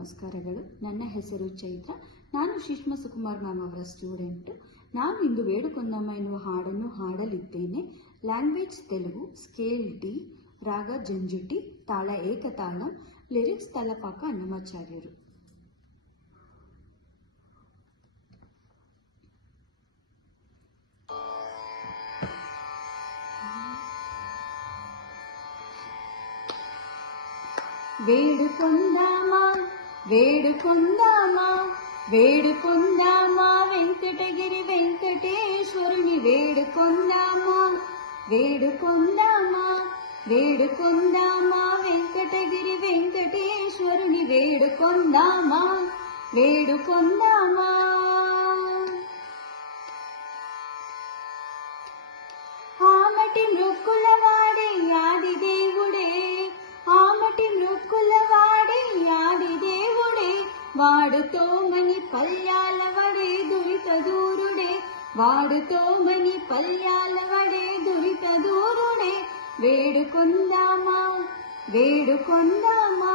ನಮಸ್ಕಾರಗಳು. ನನ್ನ ಹೆಸರು ಚೈತ್ರ. ನಾನು ಶಿಷ್ಮ ಸುಕುಮಾರ್ ಮ್ಯಾಮ್ ಅವರ ಸ್ಟೂಡೆಂಟು. ನಾನು ಇಂದು ಬೇಡುಕೊಂದಮ್ಮ ಎನ್ನುವ ಹಾಡನ್ನು ಹಾಡಲಿದ್ದೇನೆ. ಲ್ಯಾಂಗ್ವೇಜ್ ತೆಲುಗು, ಸ್ಕೇಲ್ ಡಿ, ರಾಗ ಜಂಜುಟಿ, ತಾಳ ಏಕತಾಳಂ, ಲಿರಿಕ್ಸ್ ತಲಪಾಕ ಅನ್ನಮಾಚಾರ್ಯರು. వేడుకొందామా వేడుకొందామా వేడుకొందామా వెంకటగిరి వెంకటేశ్వరుని వేడుకొందామా వేడుకొందామా వేడుకొందామా వెంకటగిరి వెంకటేశ్వరుని వేడుకొందామా వేడుకొందామా ఆమటి మృక్కులవాడే ఆది దేవుడే ఆమటి మృక్కులవాడే ఆది దేవుడే వాడుతో మని పల్యాల వడే దురిత దూరుడే వాడుతో మని పల్యాల వడే దురిత దూరుడే వేడుకొందామా వేడుకొందామా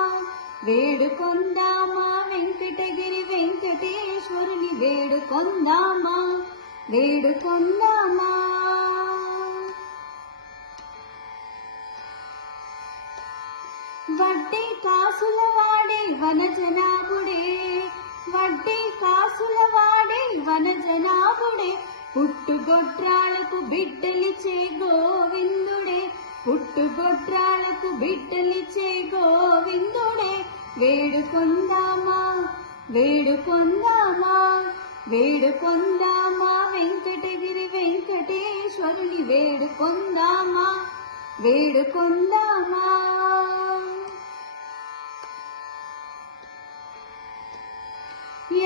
వేడుకొందామా వెంకటగిరి వెంకటేశ్వరుని వేడుకొందామా వేడుకొందామా వడ్డీ కాసుల వాడే వనజనాభుడే వడ్డీ కాసుల వాడే వనజనాభుడే పుట్టుగొడ్రాళ్లకు బిడ్డలిచ్చే గోవిందుడే పుట్టుగొడ్రాళ్లకు బిడ్డలిచ్చే గోవిందుడే వేడుకొందామా వేడుకొందామా వేడుకొందామా వెంకటగిరి వెంకటేశ్వరుని వేడుకొందామా వేడుకొందామా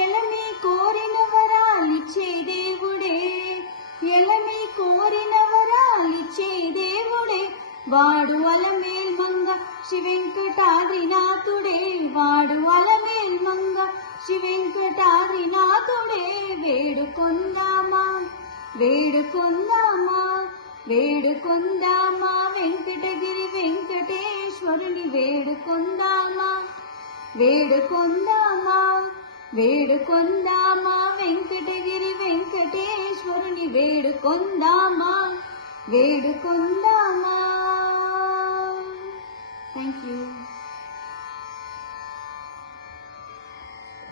ఎలమి కోరిన వరాలిచ్చే దేవుడే ఎలమి కోరిన వరాలిచ్చే దేవుడే వాడు అలమేల్ మంగ శివెంకటాద్రినాథుడే వాడు అలమేల్ మంగ శివెంకటాద్రినాథుడే వేడుకొందామా వేడుకొందామా వేడుకొందామా వెంకటగిరి వెంకటేశ్వరుని వేడుకొందామా వేడుకొందామా వేడుకొందామా వెంకటగిరి వెంకటేశ్వరుని వేడుకొందామా వేడుకొందామా. Thank you.